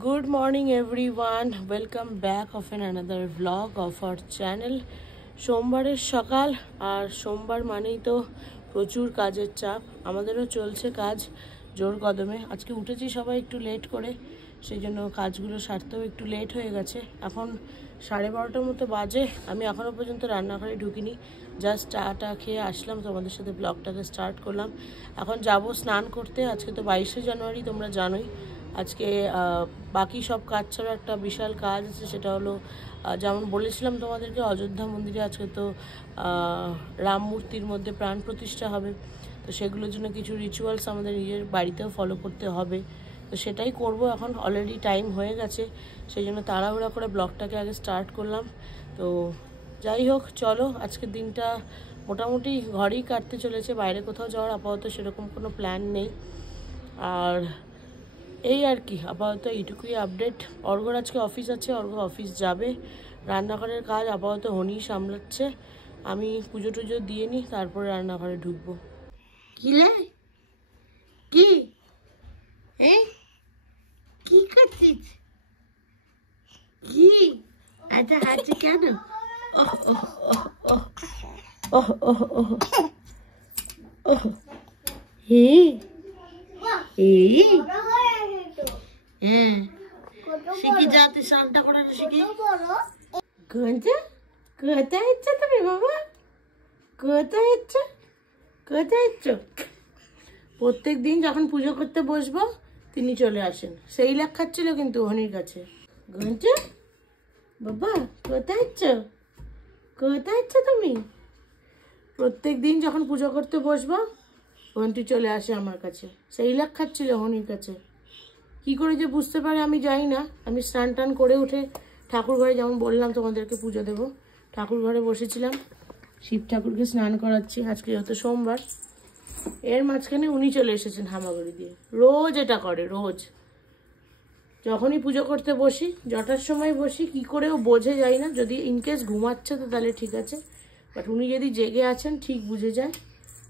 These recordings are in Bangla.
Good morning everyone, welcome back of another vlog of our channel. সোমবারের সকাল আর সোমবার মানেই তো প্রচুর কাজের চাপ। আমাদেরও চলছে কাজ জোর কদমে। আজকে উঠেছি সবাই একটু লেট করে, সেই জন্য কাজগুলো সারতেও একটু লেট হয়ে গেছে। এখন 12:30টার মতো বাজে। আমি এখনও পর্যন্ত রান্নাঘরে ঢুকিনি, জাস্ট চাটা খেয়ে আসলাম, তোমাদের সাথে ব্লগটাকে স্টার্ট করলাম। এখন যাব স্নান করতে। আজকে তো 22শে জানুয়ারি, তোমরা জানোই। আজকে বাকি সব কাজ ছাড়া একটা বিশাল কাজ আছে, সেটা হলো যেমন বলেছিলাম তোমাদেরকে, অযোধ্যা মন্দিরে আজকে তো রাম মূর্তির মধ্যে প্রাণ প্রতিষ্ঠা হবে। তো সেগুলোর জন্য কিছু রিচুয়ালস আমাদের নিজের বাড়িতেও ফলো করতে হবে। তো সেটাই করব। এখন অলরেডি টাইম হয়ে গেছে, সেই জন্য তাড়াহুড়া করে ব্লগটাকে আগে স্টার্ট করলাম। তো যাই হোক, চলো আজকের দিনটা মোটামুটি ঘরেই কাটতে চলেছে। বাইরে কোথাও যাওয়ার আপাতত সেরকম কোনো প্ল্যান নেই। আর এই আর কি, আপাতত এইটুকুই আপডেট। অর্ঘর আজকে অফিস আছে, অর্ঘ অফিস যাবে। রান্নাঘরের কাজ আপাতত হনি সামলাচ্ছে। আমি পুজো টুজো দিয়ে নিই, তারপরে রান্নাঘরে ঢুকবো। কিলে কি কি করছিস? কি আচ্ছা হাঁটছে কেন? শিখি যা, তুই স্নানটা করে শিখি। কোথায় ইচ্ছা তুমি বাবা? কোথায় ইচ্ছা? কোথায় ইচ্ছা? প্রত্যেক দিন যখন পুজো করতে বসবো তিনি চলে আসেন। সেই লাখ খাচ্ছিল কিন্তু হনির কাছে। গঞ্জা বাবা কোথায় ইচ্ছা? কোথায় ইচ্ছা তুমি? প্রত্যেক দিন যখন পুজো করতে বসবো ঘন্টি চলে আসে আমার কাছে। সেই লাখ খাচ্ছিল হনির কাছে। কি করে যে বুঝতে পারে আমি জানি না। আমি স্নান টান করে উঠে ঠাকুর ঘরে, যেমন বললাম তোমাদেরকে, পুজো দেবো। ঠাকুর ঘরে বসেছিলাম, শিব ঠাকুরকে স্নান করাচ্ছি। আজকে যত সোমবার, এর মাঝখানে উনি চলে এসেছেন হামাগুড়ি দিয়ে। রোজ এটা করে, রোজ যখনই পুজো করতে বসি, যটার সময় বসি, কি করেও বোঝে যায় না। যদি ইনকেস ঘুমাচ্ছে তো তাহলে ঠিক আছে, বাট উনি যদি জেগে আছেন ঠিক বুঝে যায়।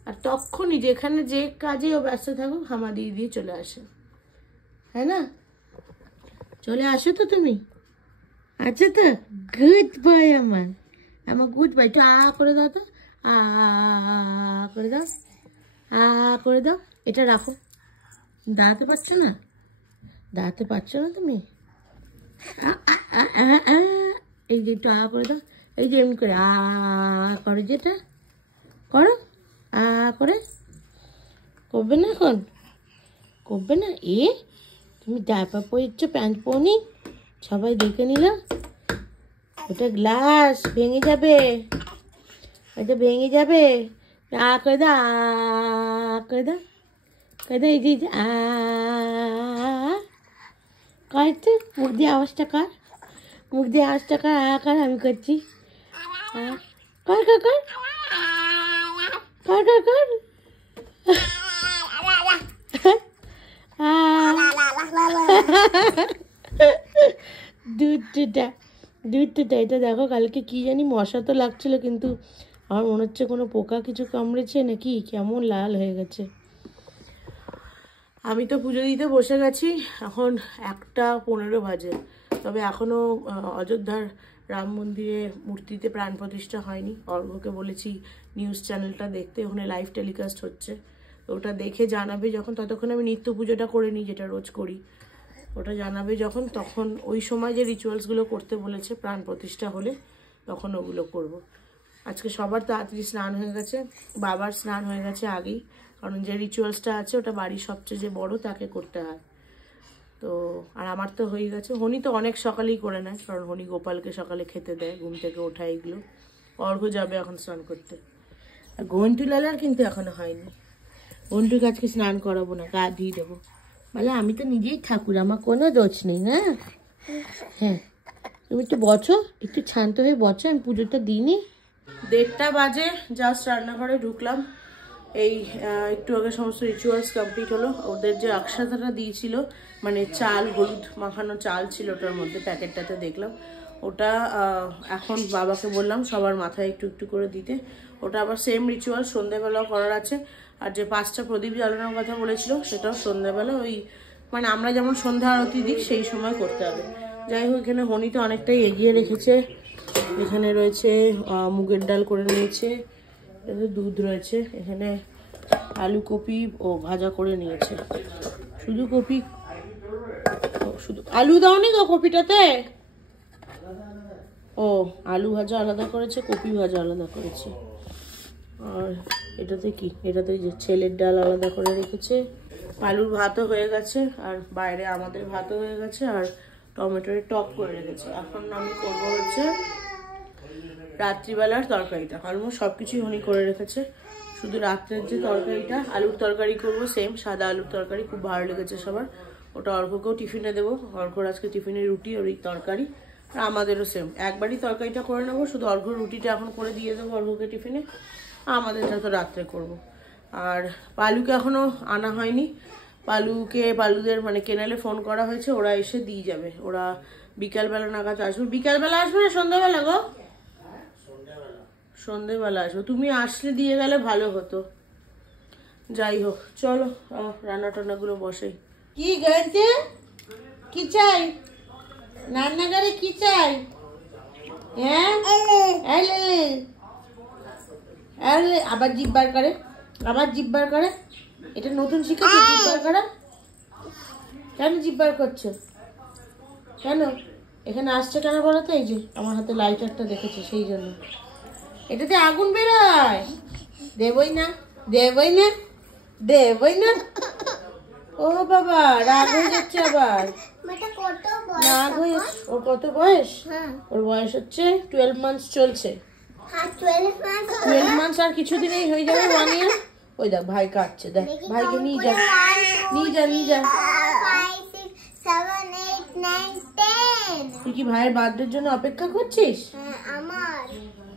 আর তখনই যেখানে যে কাজে ও ব্যস্ত থাকুক হামা দিয়ে দিয়ে চলে আসে। হ্যাঁ না? চলে আসো তো তুমি। আচ্ছা তো গুড বয়, আমার গুড বয়। একটু করে দাও তো, করে দাও, করে দাও। এটা রাখো। দাঁড়াতে পারছো না? দাঁড়াতে পারছো না তুমি? এই যে একটু করে দাও। এই যে এমনি করে করো, যেটা করো করে। করবে না এখন? করবে না? তুমি ডাইপার পরেছ, প্যান্ট পরনি, সবাই দেখে নিল। ওটা গ্লাস ভেঙে যাবে, ওটা ভেঙে যাবে। করে দাও, করে দাও, করে দাও। এই যে করছে, মুখ দিয়ে আওয়াজটা কর, মুখ দিয়ে আওয়াজটা কর। আমি করছি, কর কর কর কর কর কর। দুধটা এটা দেখো, কালকে কি জানি মশা তো লাগছিল, কিন্তু আমার মনে হচ্ছে কোনো পোকা কিছু কামড়েছে নাকি, কেমন লাল হয়ে গেছে। আমি তো পুজো দিতে বসে গেছি। এখন 1:15 বাজে। তবে এখনও অযোধ্যার রাম মন্দিরে মূর্তিতে প্রাণ প্রতিষ্ঠা হয়নি। অর্ঘ্যকে বলেছি নিউজ চ্যানেলটা দেখতে, ওখানে লাইভ টেলিকাস্ট হচ্ছে, তো ওটা দেখে জানাবে যখন। ততক্ষণ আমি নিত্য পুজোটা করে নিই, যেটা রোজ করি। ওটা জানাবে যখন, তখন ওই সময় যে রিচুয়ালসগুলো করতে বলেছে প্রাণ প্রতিষ্ঠা হলে, তখন ওগুলো করব। আজকে সবার তাড়াতাড়ি স্নান হয়ে গেছে, বাবার স্নান হয়ে গেছে আগেই, কারণ যে রিচুয়ালসটা আছে ওটা বাড়ির সবচেয়ে যে বড় তাকে করতে হয়। তো আর আমার তো হয়ে গেছে। হনি তো অনেক সকালেই করে নেয়, কারণ হনি গোপালকে সকালে খেতে দেয়, ঘুম থেকে ওঠায় এগুলো। অর্ঘ্য যাবে এখন স্নান করতে। আর ঘন্টু লালার কিন্তু এখনো হয়নি। ঘন্টুকে আজকে স্নান করাবো না, গা দিয়ে দেবো। বলে আমি তো নিজেই ঠাকুর, আমার কোনো দোষ নেই। হ্যাঁ হ্যাঁ, তুমি একটু বসো, একটু শান্ত হয়ে বসো, আমি পুজোটা দিইনি। 1:30 বাজে, জাস্ট রান্নাঘরে ঢুকলাম। এই একটু আগে সমস্ত রিচুয়ালস কমপ্লিট হলো। ওদের যে আকশাতাটা দিয়েছিল, মানে চাল, হলুদ মাখানো চাল ছিল ওটার মধ্যে, প্যাকেটটাতে দেখলাম। ওটা এখন বাবাকে বললাম সবার মাথায় একটু একটু করে দিতে। ওটা আবার সেম রিচুয়াল সন্ধ্যাবেলাও করার আছে। আর যে 5টা প্রদীপ জ্বালানোর কথা বলেছিল, সেটাও সন্ধ্যাবেলা ওই মানে আমরা যেমন সন্ধ্যা আরতি দিই সেই সময় করতে হবে। যাই হোক, এখানে হনিতে অনেকটাই এগিয়ে রেখেছে। এখানে রয়েছে মুগের ডাল করে নিয়েছে, দুধ রয়েছে, এখানে আলু কপি ও ভাজা করে নিয়েছে। শুধু কপি, শুধু আলু দাওনি গো কপিটাতে? ও আলু ভাজা আলাদা করেছে, কপি ভাজা আলাদা করেছে। আর এটাতে কি, এটাতে যে ছেলের ডাল আলাদা করে রেখেছে। আলুর ভাতও হয়ে গেছে, আর বাইরে আমাদের ভাতও হয়ে গেছে, আর টমেটোর টক করে রেখেছে। এখন আমি করবো হচ্ছে রাত্রিবেলার তরকারিটা। অলমোস্ট সব কিছুই উনি করে রেখেছে, শুধু রাত্রের যে তরকারিটা, আলুর তরকারি করবো, সেম সাদা আলুর তরকারি, খুব ভালো লেগেছে সবার। ওটা অর্ঘকেও টিফিনে দেবো, অর্ঘর আজকে টিফিনে রুটি আর এই তরকারি, আর আমাদেরও সেম একবারই তরকারিটা করে নেবো, শুধু অর্ঘর রুটিটা এখন করে দিয়ে দেবো অর্ঘকে টিফিনে, আমাদেরটা তো রাত্রে করবো। আর পালুকে এখনো আনা হয়নি, পালুদের মানে কেনালে ফোন করা হয়েছে, ওরা এসে দিয়ে যাবে। ওরা বিকালবেলা নাগাদ আসবে। বিকালবেলা আসবে না সন্ধ্যাবেলা গো? সন্ধ্যেবেলা আসবে। তুমি আসলে দিয়ে গেলে ভালো হতো। যাই হোক, চলো রান্না টান্নাগুলো বসে। কি গাইতে কি চাই রান্নাঘরে, কি চাই? হ্যাঁ আবার জিব্বার করে, আবার জিব্বার করে। এটা নতুন শিখেছো জিব্বার করা? কেন জিব্বার করছো? কেন এখানে আসছে কেন বলো তো? এই যে আমার হাতে লাইটারটা দেখেছে সেই জন্য। এটাতে আগুন বেরোয়। দেবই না, দেবই না, দেবই না। ও বাবা, রাগ হয়ে যাচ্ছে আবার। রাগ হয়ে, ওর কত বয়স? ওর বয়স হচ্ছে 12 মান্থস চলছে। 12 মান্থস আর কিছুদিনেই হয়ে যাবে 1 ইয়ার। ওই দেখ ভাই কাটছে, দেখ ভাইকে নিয়ে যা, নিয়ে যা, নিয়ে যা। তুই কি ভাইয়ের বার্থডের জন্য অপেক্ষা করছিস?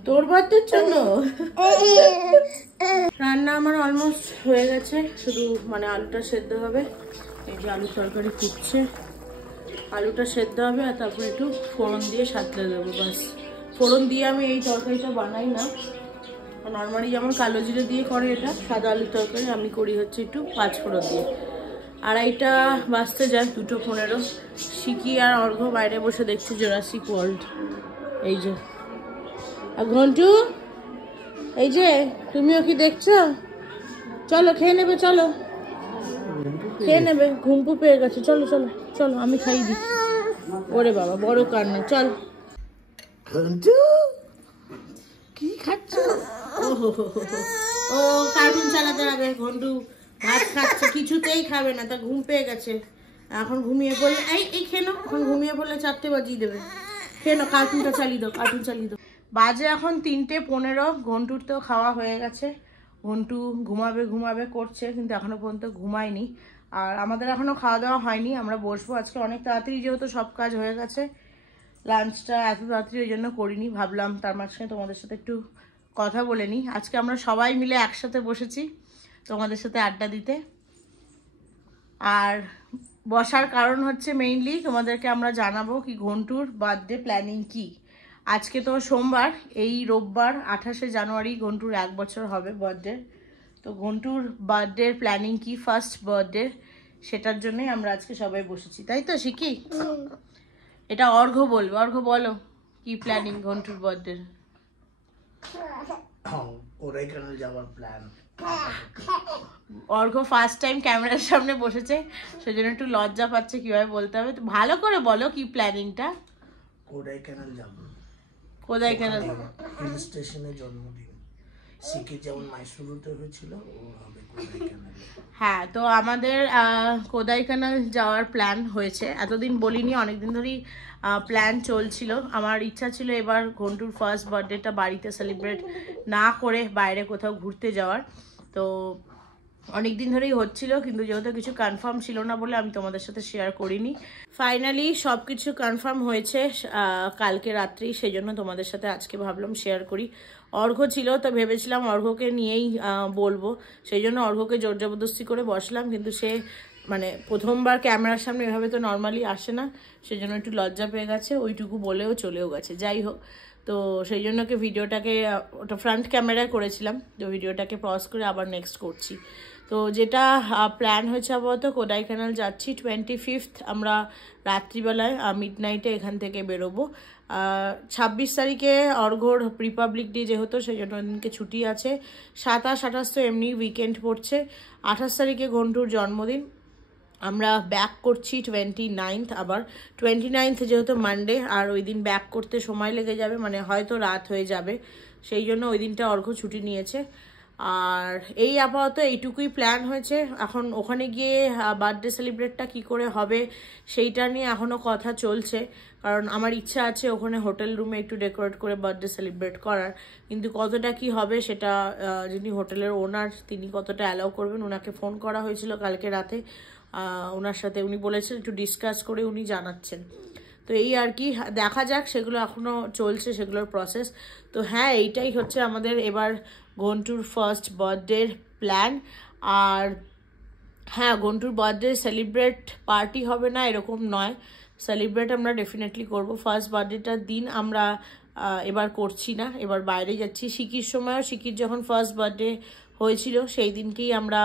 তোর বার্থডের জন্য? রান্না আমার অলমোস্ট হয়ে গেছে, শুধু মানে আলুটা সেদ্ধ হবে। এই যে আলুর তরকারি ফুটছে, আলুটা সেদ্ধ হবে, আর তারপরে একটু ফোড়ন দিয়ে সাঁতলে দেবো, বাস। ফোড়ন দিয়ে আমি এই তরকারিটা বানাই না, নর্মালি যেমন কালো জিরে দিয়ে করে এটা সাদা আলুর তরকারি, আমি করি হচ্ছে একটু 5 ফোড়ন দিয়ে। 2:30 বাজতে যায়, 2:15। শিকি আর অর্ঘ বাইরে বসে দেখছে জুরাসিক ওয়ার্ল্ড। এই যে আর ঘন্টু, এই যে তুমিও কি দেখছো? চলো খেয়ে নেবে, চলো খেয়ে নেবে, ঘুমপু পেয়ে গেছে। চলো চলো চলো, আমি খাইয়ে দিই। ওরে বাবা, বড় কান্না। চল ঘন্টু, কি খাচ্ছ? ও কার্টুন চালাতে হবে। ঘন্টু ভাত খাচ্ছে, কিছুতেই খাবে না, তা ঘুম পেয়ে গেছে। এখন ঘুমিয়ে পড়লে এই খেয়ে নাও, এখন ঘুমিয়ে পড়লে 4টে বাজিয়ে দেবে। খেয়ে নাও, কার্টুনটা চালিয়ে দাও, কার্টুন চালিয়ে দাও। বাজে এখন 3:15। ঘন্টুর তো খাওয়া হয়ে গেছে, ঘন্টু ঘুমাবে ঘুমাবে করছে, কিন্তু এখনো পর্যন্ত ঘুমায়নি। আর আমাদের এখনো খাওয়া দাওয়া হয়নি, আমরা বসবো আজকে অনেক তাড়াতাড়ি, যেহেতু সব কাজ হয়ে গেছে। লাঞ্চটা এত তাড়াতাড়ি ওই জন্য করিনি, ভাবলাম তার মাঝখানে তোমাদের সাথে একটু কথা বলে নিই। আজকে আমরা সবাই মিলে একসাথে বসেছি তোমাদের সাথে আড্ডা দিতে। আর বসার কারণ হচ্ছে মেইনলি তোমাদেরকে আমরা জানাবো কি ঘন্টুর বার্থডে প্ল্যানিং কি। আজকে তো সোমবার, এই রোববার 28শে জানুয়ারি ঘন্টুর 1 বছর হবে বার্থডে। তো ঘন্টুর বার্থডের প্ল্যানিং কি, ফার্স্ট বার্থডে, সেটার জন্যই আমরা আজকে সবাই বসেছি, তাই তো শিখি? এটা অর্ঘ বলবে। অর্ঘ বলো কি প্ল্যানিং ঘন্টুর বার্থডে? কোডাইকানাল যাওয়ার প্ল্যান। অর্ঘ ফার্স্ট টাইম ক্যামেরার সামনে বসেছে, সেজন্য একটু লজ্জা পাচ্ছে কিভাবে বলতে হবে। তো ভালো করে বলো কি প্ল্যানিংটা। কোডাইকানাল যাব। কোডাইকানাল হিল স্টেশনে জন্মদিন, সিকি যেমন মাইসুরুতে হয়েছিল, ও হবে কোডাইকানালে। হ্যাঁ, তো আমাদের কোডাইকানাল যাওয়ার প্ল্যান হয়েছে। এতদিন বলিনি, অনেকদিন ধরেই প্ল্যান চলছিল। আমার ইচ্ছা ছিল এবার ঘন্টুর ফার্স্ট বার্থডেটা বাড়িতে সেলিব্রেট না করে বাইরে কোথাও ঘুরতে যাওয়ার। তো অনেক দিন ধরেই হচ্ছিল, কিন্তু যেহেতু কিছু কনফার্ম ছিল না বলে আমি তোমাদের সাথে শেয়ার করিনি। ফাইনালি সব কিছু কনফার্ম হয়েছে কালকে রাত্রেই, সেই জন্য তোমাদের সাথে আজকে ভাবলাম শেয়ার করি। অর্ঘ ছিল, তো ভেবেছিলাম অর্ঘকে নিয়েই বলবো, সেই জন্য অর্ঘকে জোর জবরদস্তি করে বসলাম, কিন্তু সে মানে প্রথমবার ক্যামেরার সামনে এভাবে তো নর্মালি আসে না, সেই জন্য একটু লজ্জা পেয়ে গেছে, ওইটুকু বলেও চলেও গেছে। যাই হোক, তো সেই জন্য ভিডিওটাকে ওটা ফ্রন্ট ক্যামেরায় করেছিলাম, তো ভিডিওটাকে পজ করে আবার নেক্সট করছি। তো যেটা প্ল্যান হয়েছে আপাতত কোডাইকানাল যাচ্ছি 25th আমরা রাত্রিবেলায় মিডনাইটে এখান থেকে বেরোবো। 26 তারিখে অর্ঘ্যর রিপাবলিক ডে যেহেতু সেই জন্য ওদিনকে ছুটি আছে। 27, 28 তো এমনি উইকেন্ড পড়ছে। 28 তারিখে ঘন্টুর জন্মদিন, আমরা ব্যাক করছি 29th। আবার 29th যেহেতু মানডে, আর ওই দিন ব্যাক করতে সময় লেগে যাবে, মানে হয়তো রাত হয়ে যাবে, সেই জন্য ওই দিনটা অর্ঘ্য ছুটি নিয়েছে। আর এই আপাতত এইটুকুই প্ল্যান হয়েছে। এখন ওখানে গিয়ে বার্থডে সেলিব্রেটটা কি করে হবে সেইটা নিয়ে এখনও কথা চলছে, কারণ আমার ইচ্ছা আছে ওখানে হোটেল রুমে একটু ডেকোরেট করে বার্থডে সেলিব্রেট করার, কিন্তু কতটা কি হবে সেটা যিনি হোটেলের ওনার তিনি কতটা অ্যালাউ করবেন। ওনাকে ফোন করা হয়েছিল কালকে রাতে, ওনার সাথে উনি বলেছেন একটু ডিসকাস করে উনি জানাচ্ছেন। তো এই আর কি, দেখা যাক, সেগুলো এখনও চলছে সেগুলোর প্রসেস। তো হ্যাঁ, এইটাই হচ্ছে আমাদের এবার ঘন্টুর ফার্স্ট বার্থডের প্ল্যান। আর হ্যাঁ, ঘন্টুর বার্থডে সেলিব্রেট পার্টি হবে না এরকম নয়, সেলিব্রেট আমরা ডেফিনেটলি করব। ফার্স্ট বার্থডেটার দিন আমরা এবার করছি না, এবার বাইরে যাচ্ছি। শিকির সময়ও, শিকির যখন ফার্স্ট বার্থডে হয়েছিল সেই দিনকেই আমরা,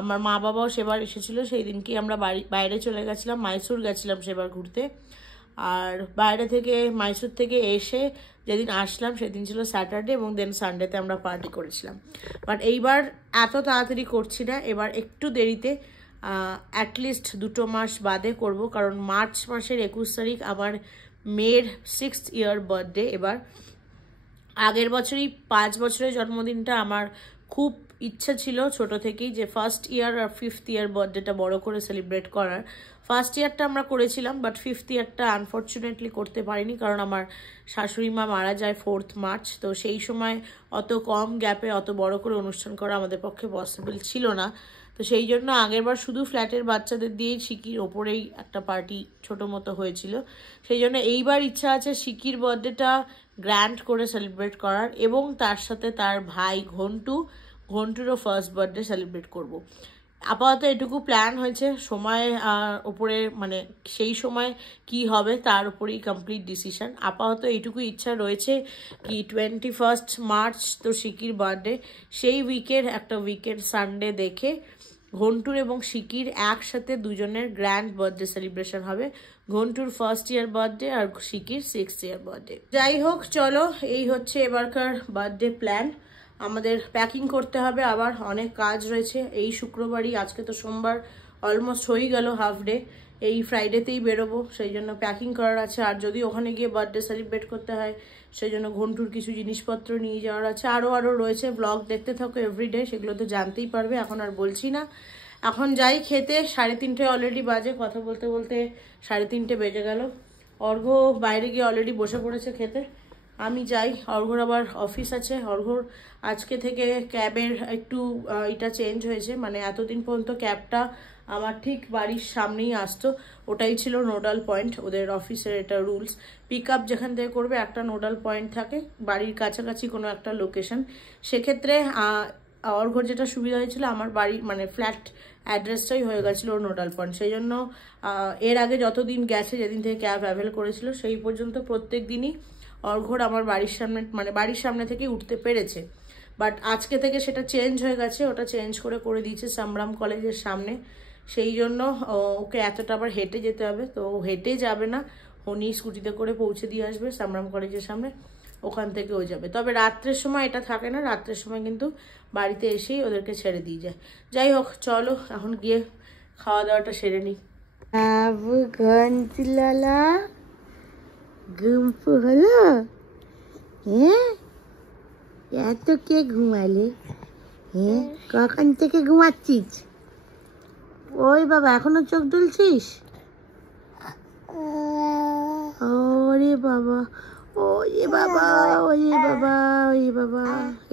আমার মা বাবাও সেবার এসেছিলো, সেই দিনকেই আমরা বাইরে চলে গেছিলাম, মাইসুর গেছিলাম সেবার ঘুরতে। আর বাইরে থেকে মাইসুর থেকে এসে যেদিন আসলাম সেদিন ছিল স্যাটারডে, এবং দেন সানডেতে আমরা পার্টি করেছিলাম। বাট এইবার এত তাড়াতাড়ি করছি না, এবার একটু দেরিতে, অ্যাটলিস্ট 2 মাস বাদে করব, কারণ মার্চ মাসের 21 তারিখ আমার মেয়ের 6th ইয়ার বার্থডে। এবার আগের বছরই 5 বছরের জন্মদিনটা আমার খুব ইচ্ছা ছিল ছোট থেকেই যে ফার্স্ট ইয়ার আর 5th ইয়ার বার্থডেটা বড় করে সেলিব্রেট করার। ফার্স্ট ইয়ারটা আমরা করেছিলাম, বাট 5th ইয়ারটা আনফর্চুনেটলি করতে পারিনি, কারণ আমার শাশুড়ি মা মারা যায় 4th মার্চ। তো সেই সময় অত কম গ্যাপে অত বড় করে অনুষ্ঠান করা আমাদের পক্ষে পসিবল ছিল না। তো সেই জন্য আগেরবার শুধু ফ্ল্যাটের বাচ্চাদের দিয়েই শিকির ওপরেই একটা পার্টি ছোটো মতো হয়েছিল। সেই জন্য এইবার ইচ্ছা আছে শিকির বার্থডেটা গ্র্যান্ড করে সেলিব্রেট করার, এবং তার সাথে তার ভাই ঘন্টুরও ফার্স্ট বার্থডে সেলিব্রেট করব। আপাতত এটুকু প্ল্যান হয়েছে, সময় ওপরে মানে সেই সময় কি হবে তার উপরেই কমপ্লিট ডিসিশন। আপাতত এইটুকু ইচ্ছা রয়েছে কি 21 মার্চ তো শিকির বার্থডে, সেই একটা উইকেন্ড সানডে দেখে ঘন্টুর এবং শিকির একসাথে দুজনের গ্র্যান্ড বার্থডে সেলিব্রেশন হবে। ঘন্টুর ফার্স্ট ইয়ার বার্থডে আর শিকির 6th ইয়ার বার্থডে। যাই হোক, চলো, এই হচ্ছে এবারকার বার্থডে প্ল্যান। আমাদের প্যাকিং করতে হবে, আবার অনেক কাজ রয়েছে। এই শুক্রবারই, আজকে তো সোমবার অলমোস্ট হয়ে গেল হাফ ডে, এই ফ্রাইডেতেই বেরোবো, সেই জন্য প্যাকিং করার আছে। আর যদি ওখানে গিয়ে বার্থডে সেলিব্রেট করতে হয় সেই জন্য ঘন্টুর কিছু জিনিসপত্র নিয়ে যাওয়ার আছে, আরও রয়েছে। ব্লগ দেখতে থাকো এভরিডে, সেগুলো তো জানতেই পারবে, এখন আর বলছি না। এখন যাই খেতে, 3:30 অলরেডি বাজে, কথা বলতে বলতে 3:30 বেজে গেল। অর্ঘ্য বাইরে গিয়ে অলরেডি বসে পড়েছে খেতে, আমি যাই। অর্ঘ্যর আবার অফিস আছে। অর্ঘ্যর আজকে থেকে ক্যাবের একটু এটা চেঞ্জ হয়েছে, মানে এতদিন পর্যন্ত ক্যাবটা আমার ঠিক বাড়ির সামনেই আসতো, ওটাই ছিল নোডাল পয়েন্ট, ওদের অফিসের এটা রুলস। পিক আপ যেখান থেকে করবে একটা নোডাল পয়েন্ট থাকে বাড়ির কাছাকাছি কোনো একটা লোকেশন। সেক্ষেত্রে অর্ঘ্যর যেটা সুবিধা হয়েছিল, আমার বাড়ি মানে ফ্ল্যাট অ্যাড্রেসটাই হয়ে গেছিলো ওর নোডাল পয়েন্ট। সেই জন্য এর আগে যতদিন গেছে, যেদিন থেকে ক্যাব অ্যাভেল করেছিল, সেই পর্যন্ত প্রত্যেক দিনই অর্ঘ্যর আমার বাড়ির সামনে, মানে বাড়ির সামনে থেকে উঠতে পেরেছে। বাট আজকে থেকে সেটা চেঞ্জ হয়ে গেছে, ওটা চেঞ্জ করে দিয়েছে সামরাম কলেজের সামনে। সেই জন্য ওকে এতটা আবার হেঁটে যেতে হবে, তো হেঁটে যাবে না, উনি স্কুটিতে করে পৌঁছে দিয়ে আসবে সামরাম কলেজের সামনে, ওখান থেকে ও যাবে। তবে রাত্রের সময় এটা থাকে না, রাত্রের সময় কিন্তু বাড়িতে এসেই ওদেরকে ছেড়ে দিয়ে যায়। যাই হোক, চলো এখন গিয়ে খাওয়া দাওয়াটা সেরে নিই। ঘন্টুলালা ঘুমপু হলো? হ্যাঁ, এত কে ঘুমালে? হ্যাঁ, কখন থেকে ঘুমাচ্ছিস? ওই বাবা, এখনো চোখ তুলছিস? ওরে বাবা, ওরে বাবা, ওরে বাবা, ওরে বাবা।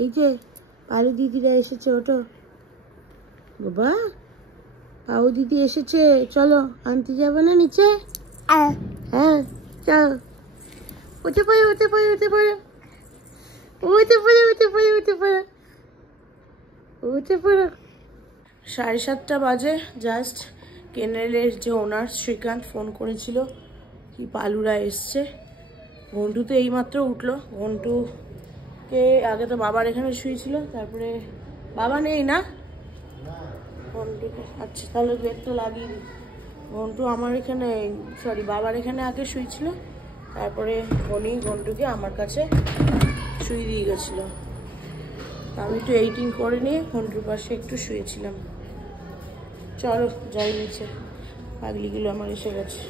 এই যে পারু দিদিরা এসেছে, ওঠো বাবা, পাউ দিদি এসেছে, চলো আনতে যাবে না নিচে? হ্যাঁ চল, উঠে পড়ো, উঠে পড়ো, উঠে পড়ো, উঠে পড়ো, উঠে পড়ো, উঠে পড়ো, উঠে পড়ো। 7:30 বাজে জাস্ট। কেনেলের যে ওনার শ্রীকান্ত ফোন করেছিল কি পালুরা এসছে। ঘন্টু তো এইমাত্র উঠলো। ঘন্টুকে আগে তো বাবার এখানে শুয়েছিল, তারপরে বাবা নেই না, ঘন্টুকে। আচ্ছা তাহলে বেডটা লাগিয়ে দিই। ঘন্টু আমার এখানে সরি বাবার এখানে আগে শুয়েছিল, তারপরে উনি ঘন্টুকে আমার কাছে শুয়ে দিয়ে গেছিলো। আমি একটু এইটিং করে নিয়ে ঘন্টুর পাশে একটু শুয়েছিলাম। চলো যাই নিচে, পাগলিগুলো আমার এসে গেছে।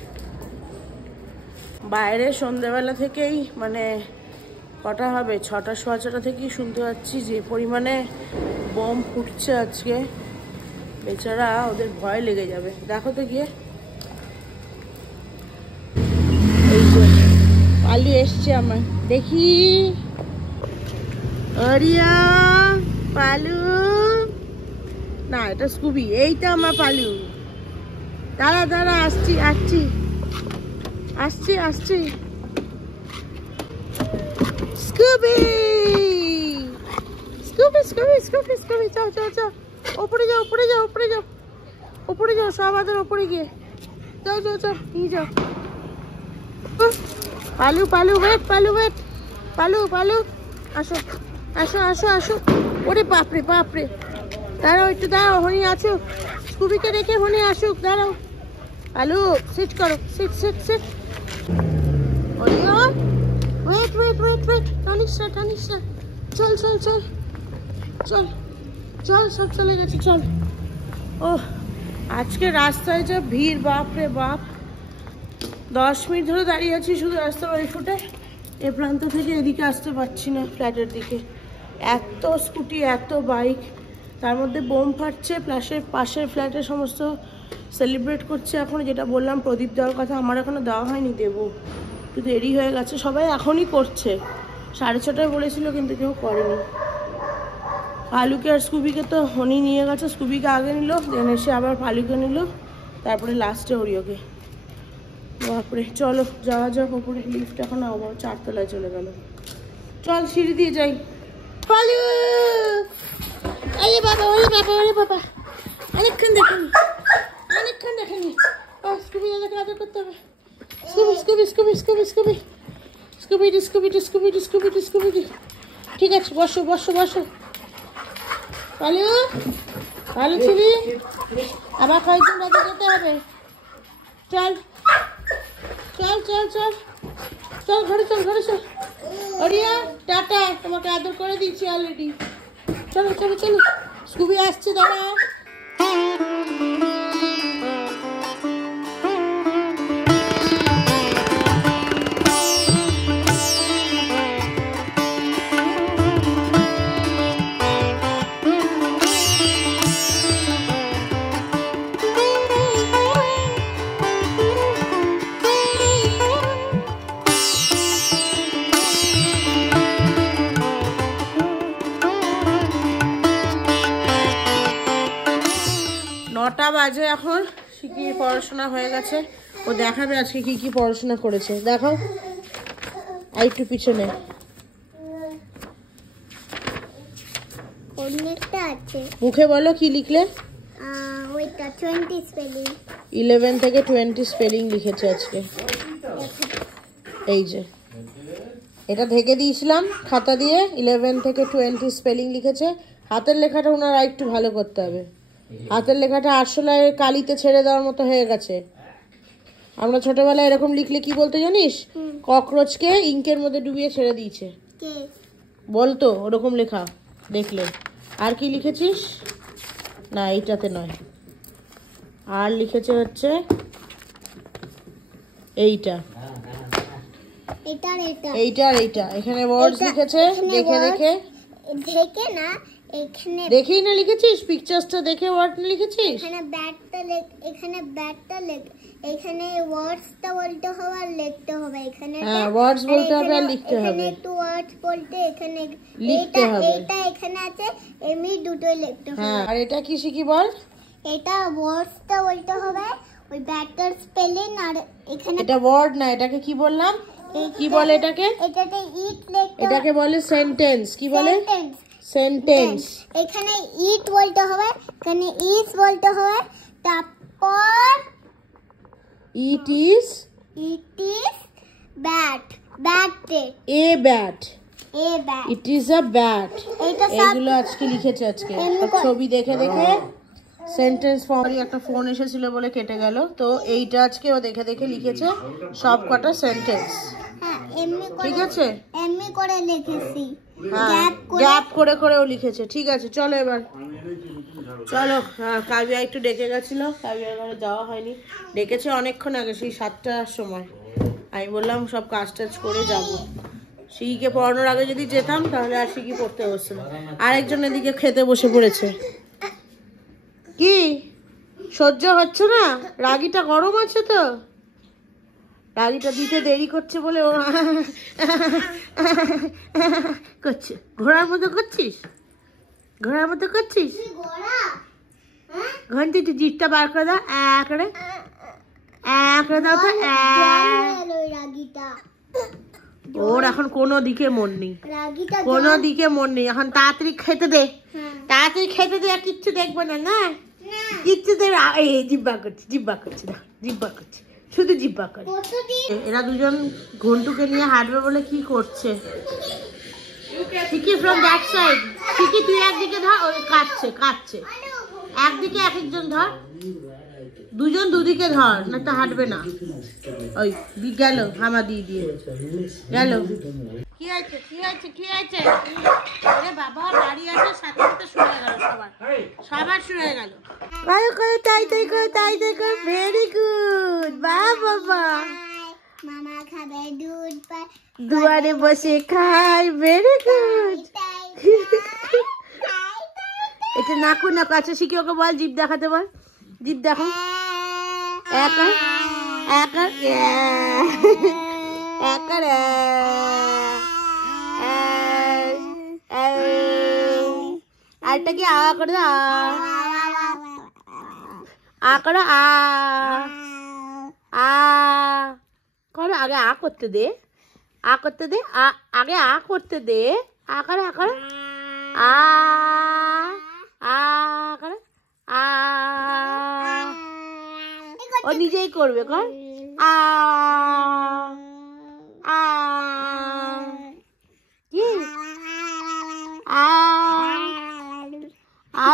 বাইরে সন্ধ্যেবেলা থেকেই মানে কটা হবে 6টা সোয়া 6টা থেকেই শুনতে পাচ্ছি যে পরিমাণে বোম ফুটছে আজকে। বেচারা ওদের ভয় লেগে যাবে। দেখো তো গিয়ে, এই যে পালু এসছে আমার, দেখি অরিয়া পালু না, এটা স্কুবি, এইটা আমার পালু। দাঁড়া দাঁড়া, আসছি আসছি আসছি আসছি। Scooby Scooby Scooby Scooby Scooby, যাও যাও যাও, ওপরে যাও ওপরে যাও ওপরে যাও ওপরে যাও, সব আদের ওপরে গিয়ে যাও যাও যাও, নিয়ে যাও। পালু পালু ওয়েট, পালু ওয়েট, পালু পালু আসো আসো আসো আসো। ওরে বাপরে বাপরে, দাঁড়াও একটু দাঁড়াও, হনি আছো, স্কুবিকে রেখে হনি আসুক, দাঁড়াও। পালু সিট করো, sit sit sit. Wait wait wait wait, টানিস না টানিস না, চল চল চল চল চল, সব চলে গেছে চল। ও আজকে রাস্তায় যা ভিড়, বাপ রে বাপ। 10 মিনিট ধরে দাঁড়িয়ে আছি শুধু রাস্তার ওই ফুটে, এ প্রান্ত থেকে এদিকে আসতে পারছি না ফ্ল্যাটের দিকে। এত স্কুটি এত বাইক, তার মধ্যে বোম ফাটছে, পাশের ফ্ল্যাটের সমস্ত সেলিব্রেট করছে এখন। যেটা বললাম প্রদীপ দেওয়ার কথা, আমার এখনো দেওয়া হয়নি, দেবো, একটু দেরি হয়ে গেছে। সবাই এখনই করছে, 6:30টায় বলেছিল কিন্তু কেউ করেনি। ফালুকে আর স্কুবিকে তো হনি নিয়ে গেছে, স্কুবিকে আগে নিল, দেন এসে আবার ফালুকে নিল, তারপরে লাস্টে ওরিওকে। বাপরে, চলো যাওয়া যাক ওপরে। লিফট এখন আবার 4 তলায় চলে গেল। চল সিঁড়ি দিয়ে যাই। ফালু, আরে বাবা ওরে বাবা ওরে বাবা, অনেকক্ষণ দেখেনি অনেকক্ষণ দেখেনি। স্কুবি দাদাকে আদর করতে হবে। Scooby Scooby Scooby Scooby Scooby Scooby Scooby Scooby Scooby Scooby. ঠিক আছে, বসো বসো বসো। পালু ভালো ছিলি, আবার কয়েকদিন বাদে যেতে হবে। চল চল চল চল চল, ঘরে চল ঘরে চল। অরিয়া টাটা, তোমাকে আদর করে দিচ্ছি অলরেডি। চলো চলো চলো, স্কুবি আসছে, দাঁড়া। নটা বাজে এখন, শিখি পড়াশোনা হয়ে গেছে। ও দেখাবে আজকে কি কি পড়াশোনা করেছে, দেখো। আর একটু পিছনে মুখে বলো কি লিখলে। ওইটা 20 স্পেলিং, 11 থেকে 20 স্পেলিং লিখেছে আজকে। এই যে এটা ঢেকে দিয়েছিলাম খাতা দিয়ে, 11 থেকে 20 স্পেলিং লিখেছে। হাতের লেখাটা ওনার একটু ভালো করতে হবে। হাতের লেখাটা আসলে কালিতে ছেড়ে দেওয়ার মতো হয়ে গেছে। আমরা ছোটবেলায় এরকম লিখলে কি বলতে জানিস? ককরোচকে ইঙ্কের মধ্যে ডুবিয়ে ছেড়ে দিয়েছে বলতো, ওরকম লেখা দেখলে। আর কি লিখেছিস? না এইটাতে নয়, আর লিখেছে হচ্ছে এইটা এইটা এইটা। এখানে ওয়ার্ডস লিখেছে, দেখে দেখে দেখে না, এখানে দেখেই না লিখেছিস, পিকচারটা দেখে ওয়ার্ড লিখেছিস। এখানে ব্যাটটা এখানে ওয়ার্ডসটা বলতে হবে আর লিখতে হবে। এখানে হ্যাঁ, ওয়ার্ডস বলতে হবে আর লিখতে হবে। এখানে একটু ওয়ার্ডস বলতে এখানে লিখতে হবে। এটা এখানে আছে, এমনি দুটোই লিখতে হবে। হ্যাঁ, আর এটা কি শিখি বল? এটা ওয়ার্ডসটা বলতে হবে, ওই ব্যাটার স্পেলিং। আর এখানে এটা ওয়ার্ড না, এটাকে কি বললাম? কি বলে এটাকে? এটাতে ইট লিখতে, এটাকে বলে সেন্টেন্স। কি বলে? সেন্টেন্স। এখানে ইট বলতে হবে, এখানে ইজ বলতে হবে, তারপর it is bat, bat A bat, A bat, it is a bat. এইটা সব এগুলো আজকে লিখেছে, আজকে সব ছবি দেখে দেখে সেন্টেন্স ফর্মে একটা ফোন এসেছিল বলে কেটে গেল, তো এইটা আজকে ও দেখে দেখে লিখেছে সব কটা সেন্টেন্স। হ্যাঁ এমনি ঠিক আছে, এমনি করে লিখেছি, হ্যাঁ গ্যাপ করে করে ও লিখেছে। ঠিক আছে চলো এবার চলো। হ্যাঁ কাবিয়া একটু ডেকে গেছিল, কাবিয়ার ঘরে যাওয়া হয়নি, ডেকেছে অনেকক্ষণ আগে, সেই 7টার সময়। আমি বললাম সব কাজ টাজ করে যাবো, শিখিকে পড়ানোর আগে যদি যেতাম তাহলে আর শিখি পড়তে বসছে না। আরেকজন এদিকে খেতে বসে পড়েছে। কি সহ্য হচ্ছে না? রাগিটা গরম আছে তো, রাগিটা দিতে দেরি করছে বলে ও করছে। ঘোড়ার মতো করছিস, ঘোড়ার মতো করছিস। ঘন্টি তুই জিভটা বার করে দাও, করে করে দাও তো। ওর এখন কোনো দিকে মন নেই, কোনো দিকে মন নেই এখন। তাড়াতাড়ি খেতে দে, তাড়াতাড়ি খেতে দে, আর কিচ্ছু দেখবো না। না কিচ্ছু দেবে, এই জিব্বা করছে, জিব্বা করছে না, জিব্বা করছে, শুধু জিব্বা করে। এরা দুজন ঘন্টুকে নিয়ে হাঁটবে বলে কি করছে। ঠিকই ফ্রম দ্যাট সাইড, ঠিকই তুই একদিকে ধর, ওই কাটছে কাটছে, একদিকে এক একজন ধর, দুজন দুদিকে ধর, না তো হাঁটবে না। ওই গেল হামা দিয়ে দিয়ে গেল। কি আছে কি আছে কি আছে? আরে বাবা বাড়ি আছে, সাথে সাথে শুরু হয়ে গেল, সবার সবার শুরু হয়ে গেল। ভালো করে তাই তাই করে, তাই তাই করে, ভেরি গুড। বাহ বাবা, মামা খাবে দুধ, দুয়ারে বসে খাই, ভেরি গুড। এটা নাকু না কাছে শিখি, ওকে বল জিভ দেখাতে, বল জিভ দেখো। আরেকটা কি আ করে দাও, আ করো, আ করো। আগে আ করতে দে, আ করতে দে, আগে আ করতে দে, আ করো, আ করো, আ করো, আ। ও নিজেই করবে, কর আ আ। কি আ আ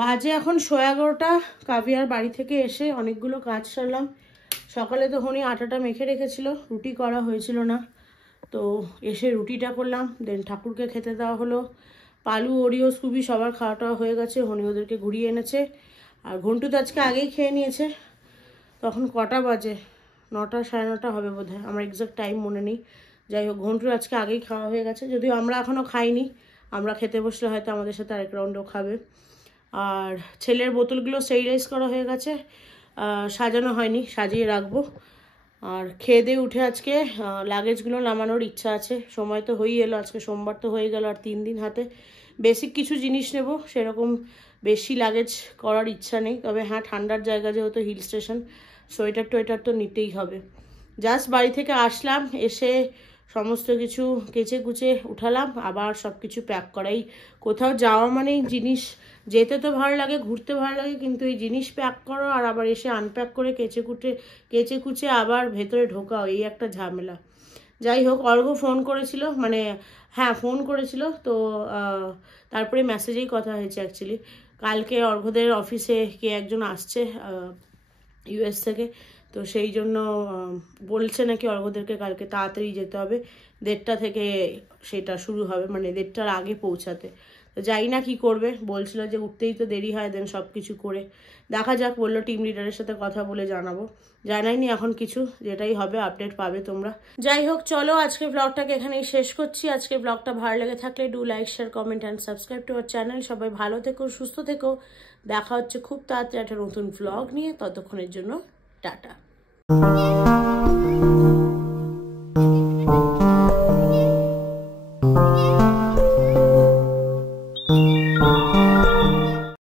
বাজে এখন 11:30। কাবিয়ার বাড়ি থেকে এসে অনেকগুলো কাজ সারলাম। সকালে তো হনি আটাটা মেখে রেখেছিল, রুটি করা হয়েছিল না, তো এসে রুটিটা করলাম, দেন ঠাকুরকে খেতে দেওয়া হলো। পালু ওরিও স্কুবি সবার খাওয়া টাওয়া হয়ে গেছে, হনি ওদেরকে ঘুরিয়ে এনেছে। আর ঘন্টু তো আজকে আগেই খেয়ে নিয়েছে। তখন কটা বাজে, 9টা 9:30 হবে বোধ হয়, আমার এক্সাক্ট টাইম মনে নেই। যাই হোক ঘন্টুর আজকে আগেই খাওয়া হয়ে গেছে, যদিও আমরা এখনও খাইনি, আমরা খেতে বসলে হয়তো আমাদের সাথে আরেক রাউন্ডও খাবে। আর ছেলের বোতলগুলো স্টেরিলাইজ করা হয়ে গেছে, সাজানো হয়নি, সাজিয়ে রাখবো। আর খেয়ে দিয়ে উঠে আজকে লাগেজগুলো নামানোর ইচ্ছা আছে। সময় তো হয়েই এলো, আজকে সোমবার তো হয়ে গেল, আর 3 দিন হাতে। বেসিক কিছু জিনিস নেব, সেরকম বেশি লাগেজ করার ইচ্ছা নেই। তবে হ্যাঁ ঠান্ডার জায়গা যেহেতু, হিল স্টেশন, সোয়েটার টোয়েটার তো নিতেই হবে। জাস্ট বাড়ি থেকে আসলাম, এসে সমস্ত কিছু কেচে কুচে উঠালাম, আবার সব কিছু প্যাক করাই। কোথাও যাওয়া মানেই জিনিস, যেতে তো ভালো লাগে, ঘুরতে ভালো লাগে, কিন্তু এই জিনিস প্যাক করো আর আবার এসে আনপ্যাক করে কেচে কুচে আবার ভেতরে ঢোকাও, এই একটা ঝামেলা। যাই হোক অর্ঘ ফোন করেছিল, মানে হ্যাঁ ফোন করেছিল, তো তারপরে মেসেজেই কথা হয়েছে অ্যাকচুয়ালি। কালকে অর্ঘদের অফিসে কে একজন আসছে ইউএস থেকে, তো সেই জন্য বলছে নাকি অর্ঘদেরকে কালকে তাড়াতাড়ি যেতে হবে, 1:30 থেকে সেটা শুরু হবে, মানে 1:30-র আগে পৌঁছাতে। তো যাই না কি করবে, বলছিল যে উঠতেই তো দেরি হয়, দেন সব কিছু করে দেখা যাক, বললো টিম লিডারের সাথে কথা বলে জানাবো। জানাইনি এখন কিছু, যেটাই হবে আপডেট পাবে তোমরা। যাই হোক চলো আজকে ব্লগটাকে এখানেই শেষ করছি। আজকে ব্লগটা ভালো লেগে থাকলে do like share comment and subscribe to our channel. সবাই ভালো থেকো, সুস্থ থেকো, দেখা হচ্ছে খুব তাড়াতাড়ি একটা নতুন ব্লগ নিয়ে। ততক্ষণের জন্য টাটা।